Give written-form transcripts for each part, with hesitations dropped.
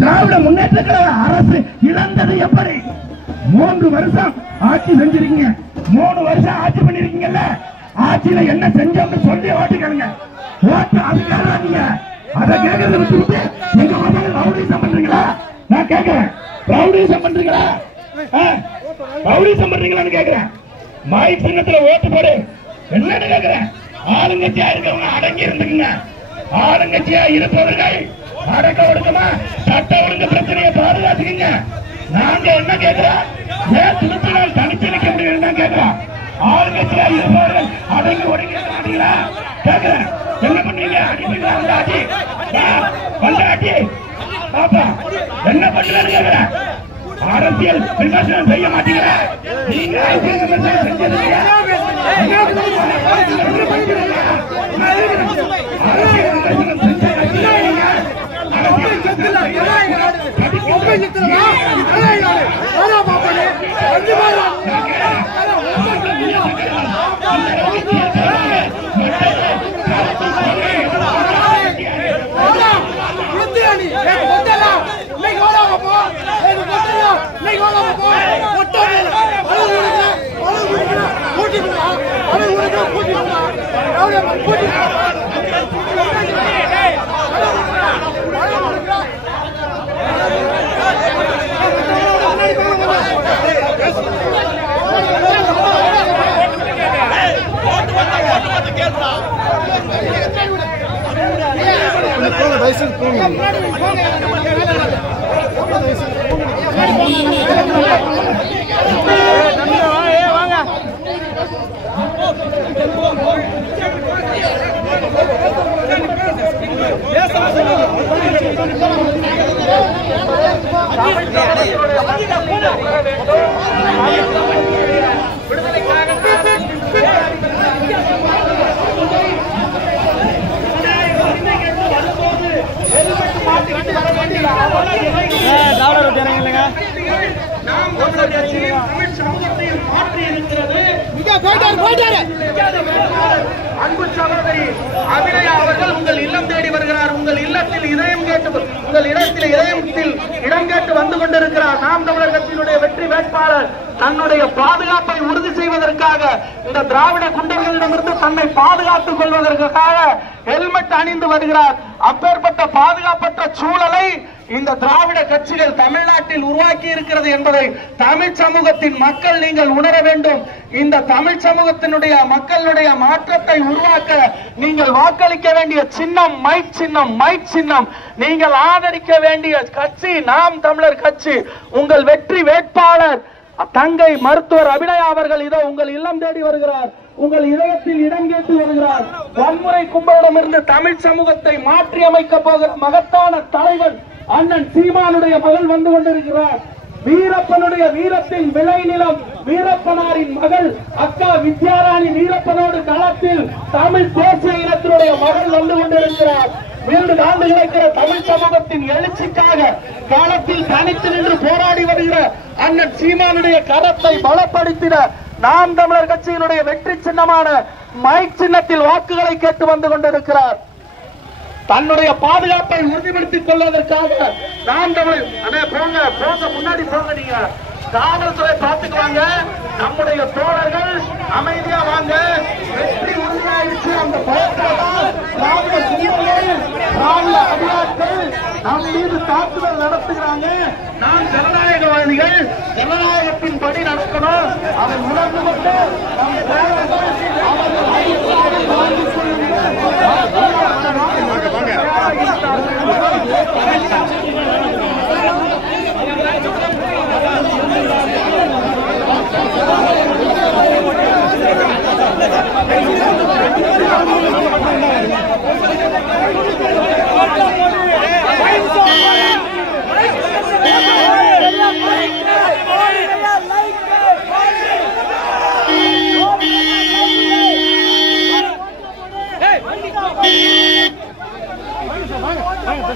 திராவிட முன்னேற்ற கழக அரசு இழந்தது எப்படி? 3 வருஷம் ஆட்சி செஞ்சிருக்கீங்க, 3 வருஷம் ஆட்சி பண்ணிருக்கீங்கல்ல, ஆட்சியில என்ன செஞ்சோம்னு சொல்லி ஓட்டு கேளுங்க. ஓட்டு அதுக்காக நீங்க அதை கேட்கறத விட்டு எங்க ரவுடிசம் பண்றீங்களா? நான் கேட்கிறேன், ரவுடிசம் பண்றீங்களா? ரவுடிசம் பண்றீங்களான்னு கேட்கிறேன். மாய் சின்னத்துல ஓட்டு போடு என்னன்னு கேட்கிறேன். ஆளுங்கட்சியா இருக்கவங்க அடங்கி இருந்துக்குங்க. ஆளுங்கட்சியா இருப்பவர்கள் அடக்க ஒடுக்கமா சட்ட ஒழுங்கு பிரச்சனையை பாதுகாத்துக்கீங்க. நாங்க என்ன கேட்கிறோம்? ஏன் திருப்பினால் தனித்து நிற்க முடியும் கேட்கிறோம். ஆளுங்கட்சியா இருப்பவர்கள் அடங்கி ஒடுங்கி மாட்டீங்களா கேட்கிறேன். என்ன பண்ணீங்க? அடிப்பீங்களா? வந்தாட்டி வந்தாட்டி பாப்பா என்ன பண்ணுறேன்னு கேட்கிறேன். அரசியல் விமர்சனம் செய்ய மாட்டீங்களா? நீங்க அரசியல் விமர்சனம் செஞ்சது அன்பு சகோதரி அபிநயா அவர்கள் உங்கள் இல்லம் தேடி வருகிறார். உங்கள் இல்லத்தில் இதயம் கேட்டு உங்கள் இடத்தில் இதயத்தில் இடம் கேட்டு வந்து கொண்டிருக்கிறார். நாம் தமிழர் கட்சியினுடைய வெற்றி வேட்பாளர் தன்னுடைய பாதுகாப்பை உறுதி செய்வதற்காக இந்த திராவிட குண்டர்களிடமிருந்து தன்னை பாதுகாத்துக் கொள்வதற்காக ஹெல்மெட் அணிந்து வருகிறார். அப்பேற்பட்ட பாதுகாப்பற்ற சூழலை இந்த திராவிட கட்சிகள் தமிழ்நாட்டில் உருவாக்கி இருக்கிறது என்பதை தமிழ் சமூகத்தின் மக்கள் நீங்கள் உணர வேண்டும். இந்த தமிழ் சமூகத்தினுடைய மக்களுடைய மாற்றத்தை உருவாக்க நீங்கள் வாக்களிக்க வேண்டிய சின்னம் மைக் சின்னம். மைக் சின்னம். நீங்கள் ஆதரிக்க வேண்டிய கட்சி நாம் தமிழர் கட்சி. உங்கள் வெற்றி வேட்பாளர் தங்கை மருத்துவர் அபிநயா அவர்கள் இதோ உங்கள் இல்லம் தேடி வருகிறார். உங்கள் இதயத்தில் இடம் கேட்டு வருகிறார். வன்முறை கும்பலிடமிருந்து தமிழ் சமூகத்தை மாற்றி அமைக்க போகிற மகத்தான தலைவர் அண்ணன் சீமானுடைய மகள் வந்து கொண்டிருக்கிறார். வீரப்பனுடைய வீரத்தின் விளைநிலம் வீரப்பனாரின் மகள் அக்கா வித்யாராணி வீரப்பனோடு களத்தில் தமிழ் தேசிய இனத்தினுடைய மகள் வந்து கொண்டிருக்கிறார். 2 ஆண்டுகள் இருக்கிற தமிழ் சமூகத்தின் எழுச்சிக்காக காலத்தில் தனித்து நின்று போராடி வருகிற அண்ணன் சீமானுடைய கரத்தை பலப்படுத்தின நாம் தமிழர் கட்சியினுடைய வெற்றி சின்னமான மைக் சின்னத்தில் வாக்குகளை கேட்டு வந்து கொண்டிருக்கிறார். தன்னுடைய பாதுகாப்பை உறுதிப்படுத்திக் கொள்வதற்காக நாம் தமிழர் போங்க போங்க முன்னாடி போங்க. நீங்க காவல்துறை பார்த்துக்குவாங்க. நம்முடைய தோழர்கள் அமைதியா வாங்க. வெற்றி உறுதியாயிடுச்சு. அந்த பயத்தால் அதிகாரிகள் நம் மீது தாக்குதல் நடத்துகிறாங்க. நாம் ஜனநாயகவாதிகள், ஜனநாயகத்தின் படி நடக்கணும். அதை உணர்ந்து கொண்டு நம் தோழர்கள்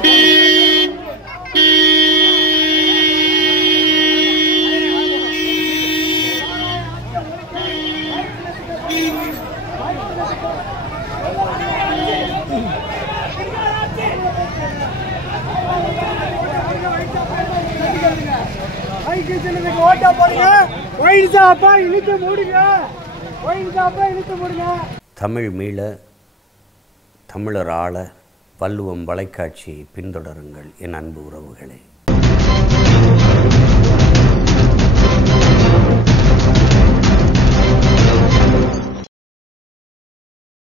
Hey! சைக்கிள் சின்னத்துக்கு ஓட்டா போடுங்க. ஒயின் ஷாப்பா இழுத்து மூடுங்க. ஒயின் ஷாப்பா இழுத்து மூடுங்க. தமிழ் மீள, தமிழர் ஆள, வள்ளுவம் வலைக்காட்சியை பின்தொடருங்கள் என் அன்பு உறவுகளே.